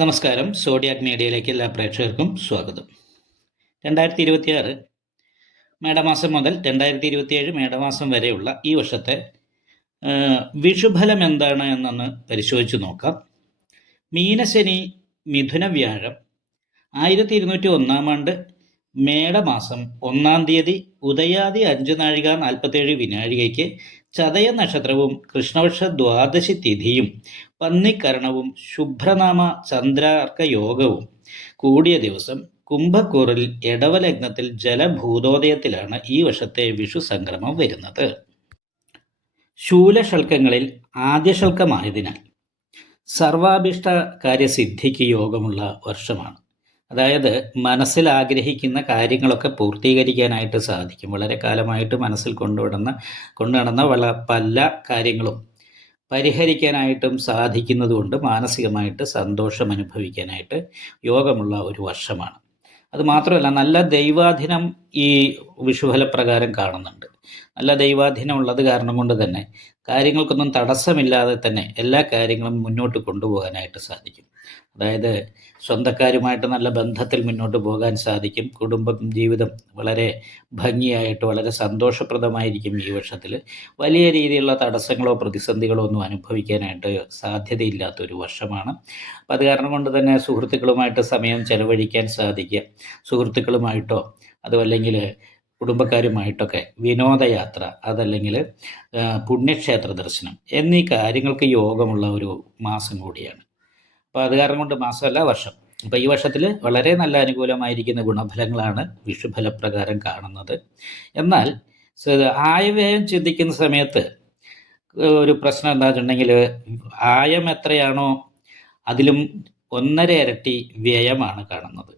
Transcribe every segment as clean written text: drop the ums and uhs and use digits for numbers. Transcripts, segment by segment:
നമസ്കാരം. സോഡിയാക് മീഡിയയിലേക്ക് എല്ലാ പ്രേക്ഷകർക്കും സ്വാഗതം. 2026 മേടമാസം മുതൽ 2027 മേടമാസം വരെയുള്ള ഈ വർഷത്തെ വിഷുഫലം എന്താണ് എന്നൊന്ന് പരിശോധിച്ച് നോക്കാം. മീനശനി മിഥുന വ്യാഴം 1201 ആണ്ട് മേടമാസം 1 തീയതി ഉദയാദി 5 നാഴിക 47 വിനാഴികയ്ക്ക് ചതയ നക്ഷത്രവും കൃഷ്ണപക്ഷ ദ്വാദശി തിഥിയും പന്നിക്കരണവും ശുഭ്രനാമ ചന്ദ്രാർക്ക യോഗവും കൂടിയ ദിവസം കുംഭക്കൂറിൽ എടവലഗ്നത്തിൽ ജലഭൂതോദയത്തിലാണ് ഈ വർഷത്തെ വിഷു സംക്രമം വരുന്നത്. ശൂലശൽക്കങ്ങളിൽ ആദ്യശൽക്കമായതിനാൽ സർവാഭിഷ്ട കാര്യസിദ്ധിക്ക് യോഗമുള്ള വർഷമാണ്. അതായത് മനസ്സിൽ ആഗ്രഹിക്കുന്ന കാര്യങ്ങളൊക്കെ പൂർത്തീകരിക്കാനായിട്ട് സാധിക്കും. വളരെ കാലമായിട്ട് മനസ്സിൽ കൊണ്ടുനടന്ന പല കാര്യങ്ങളും പരിഹരിക്കാനായിട്ടും സാധിക്കുന്നതുകൊണ്ട് മാനസികമായിട്ട് സന്തോഷം അനുഭവിക്കാനായിട്ട് യോഗമുള്ള ഒരു വർഷമാണ്. അതുമാത്രമല്ല, നല്ല ദൈവാധീനം ഈ വിഷുഫലപ്രകാരം കാണുന്നുണ്ട്. നല്ല ദൈവാധീനം ഉള്ളത് കാരണം കൊണ്ട് തന്നെ കാര്യങ്ങൾക്കൊന്നും തടസ്സമില്ലാതെ തന്നെ എല്ലാ കാര്യങ്ങളും മുന്നോട്ട് കൊണ്ടുപോകാനായിട്ട് സാധിക്കും. അതായത് സ്വന്തക്കാരുമായിട്ട് നല്ല ബന്ധത്തിൽ മുന്നോട്ട് പോകാൻ സാധിക്കും. കുടുംബം ജീവിതം വളരെ ഭംഗിയായിട്ട് വളരെ സന്തോഷപ്രദമായിരിക്കും. ഈ വർഷത്തിൽ വലിയ രീതിയിലുള്ള തടസ്സങ്ങളോ പ്രതിസന്ധികളോ ഒന്നും അനുഭവിക്കാനായിട്ട് സാധ്യതയില്ലാത്തൊരു വർഷമാണ്. അപ്പം അത് കാരണം കൊണ്ട് തന്നെ സുഹൃത്തുക്കളുമായിട്ട് സമയം ചെലവഴിക്കാൻ സാധിക്കുക, സുഹൃത്തുക്കളുമായിട്ടോ അതുമല്ലെങ്കിൽ കുടുംബക്കാരുമായിട്ടൊക്കെ വിനോദയാത്ര, അതല്ലെങ്കിൽ പുണ്യക്ഷേത്ര ദർശനം എന്നീ കാര്യങ്ങൾക്ക് യോഗമുള്ള ഒരു മാസം കൂടിയാണ്. അപ്പോൾ അത് കാരണം കൊണ്ട് മാസമല്ല, വർഷം. അപ്പോൾ ഈ വർഷത്തിൽ വളരെ നല്ല അനുകൂലമായിരിക്കുന്ന ഗുണഫലങ്ങളാണ് വിഷുഫലപ്രകാരം കാണുന്നത്. എന്നാൽ ആയവ്യയം ചിന്തിക്കുന്ന സമയത്ത് ഒരു പ്രശ്നം എന്താ വെച്ചിട്ടുണ്ടെങ്കിൽ, ആയം എത്രയാണോ അതിലും 1.5 ഇരട്ടി വ്യയമാണ് കാണുന്നത്.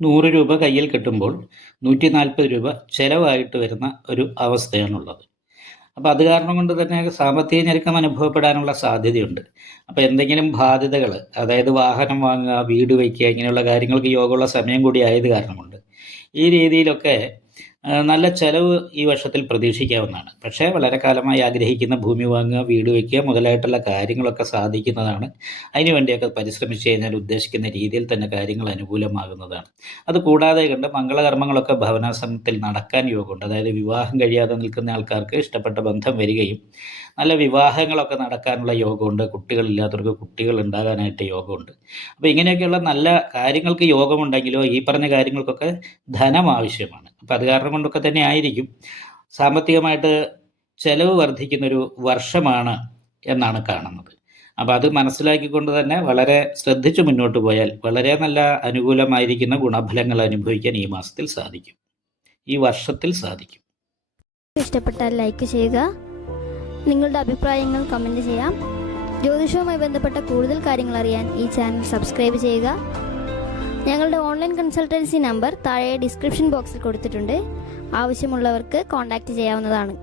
100 രൂപ കയ്യിൽ കിട്ടുമ്പോൾ 140 രൂപ ചിലവായിട്ട് വരുന്ന ഒരു അവസ്ഥയാണുള്ളത്. അപ്പോൾ അത് കാരണം കൊണ്ട് തന്നെ സാമ്പത്തിക ഞെരുക്കം അനുഭവപ്പെടാനുള്ള സാധ്യതയുണ്ട്. അപ്പോൾ എന്തെങ്കിലും ബാധ്യതകൾ, അതായത് വാഹനം വാങ്ങുക, വീട് വയ്ക്കുക, ഇങ്ങനെയുള്ള കാര്യങ്ങൾക്ക് യോഗമുള്ള സമയം കൂടി ആയത് കാരണമുണ്ട് ഈ രീതിയിലൊക്കെ നല്ല ചെലവ് ഈ വർഷത്തിൽ പ്രതീക്ഷിക്കാവുന്നതാണ്. പക്ഷേ വളരെ കാലമായി ആഗ്രഹിക്കുന്ന ഭൂമി വാങ്ങുക, വീട് വയ്ക്കുക മുതലായിട്ടുള്ള കാര്യങ്ങളൊക്കെ സാധിക്കുന്നതാണ്. അതിനുവേണ്ടിയൊക്കെ പരിശ്രമിച്ചു കഴിഞ്ഞാൽ ഉദ്ദേശിക്കുന്ന രീതിയിൽ തന്നെ കാര്യങ്ങൾ അനുകൂലമാകുന്നതാണ്. അതുകൂടാതെ കണ്ട് മംഗളകർമ്മങ്ങളൊക്കെ ഭവനാശ്രമത്തിൽ നടക്കാൻ യോഗമുണ്ട്. അതായത് വിവാഹം കഴിയാതെ നിൽക്കുന്ന ആൾക്കാർക്ക് ഇഷ്ടപ്പെട്ട ബന്ധം വരികയും നല്ല വിവാഹങ്ങളൊക്കെ നടക്കാനുള്ള യോഗമുണ്ട്. കുട്ടികളില്ലാത്തവർക്ക് കുട്ടികൾ ഉണ്ടാകാനായിട്ട് യോഗമുണ്ട്. അപ്പോൾ ഇങ്ങനെയൊക്കെയുള്ള നല്ല കാര്യങ്ങൾക്ക് യോഗമുണ്ടെങ്കിലോ ഈ പറഞ്ഞ കാര്യങ്ങൾക്കൊക്കെ ധനം ആവശ്യമാണ്. അപ്പോൾ അത് കാരണം കൊണ്ടൊക്കെ തന്നെ ആയിരിക്കും സാമ്പത്തികമായിട്ട് ചെലവ് വർദ്ധിക്കുന്നൊരു വർഷമാണ് എന്നാണ് കാണുന്നത്. അപ്പോൾ അത് മനസ്സിലാക്കിക്കൊണ്ട് തന്നെ വളരെ ശ്രദ്ധിച്ച് മുന്നോട്ട് പോയാൽ വളരെ നല്ല അനുകൂലമായിരിക്കുന്ന ഗുണഫലങ്ങൾ അനുഭവിക്കാൻ ഈ മാസത്തിൽ സാധിക്കും, ഈ വർഷത്തിൽ സാധിക്കും. ഇഷ്ടപ്പെട്ടാൽ ലൈക്ക് ചെയ്യുക, നിങ്ങളുടെ അഭിപ്രായങ്ങൾ കമൻറ്റ് ചെയ്യാം. ജ്യോതിഷവുമായി ബന്ധപ്പെട്ട കൂടുതൽ കാര്യങ്ങൾ അറിയാൻ ഈ ചാനൽ സബ്സ്ക്രൈബ് ചെയ്യുക. ഞങ്ങളുടെ ഓൺലൈൻ കൺസൾട്ടൻസി നമ്പർ താഴെ ഡിസ്ക്രിപ്ഷൻ ബോക്സിൽ കൊടുത്തിട്ടുണ്ട്. ആവശ്യമുള്ളവർക്ക് കോൺടാക്റ്റ് ചെയ്യാവുന്നതാണ്.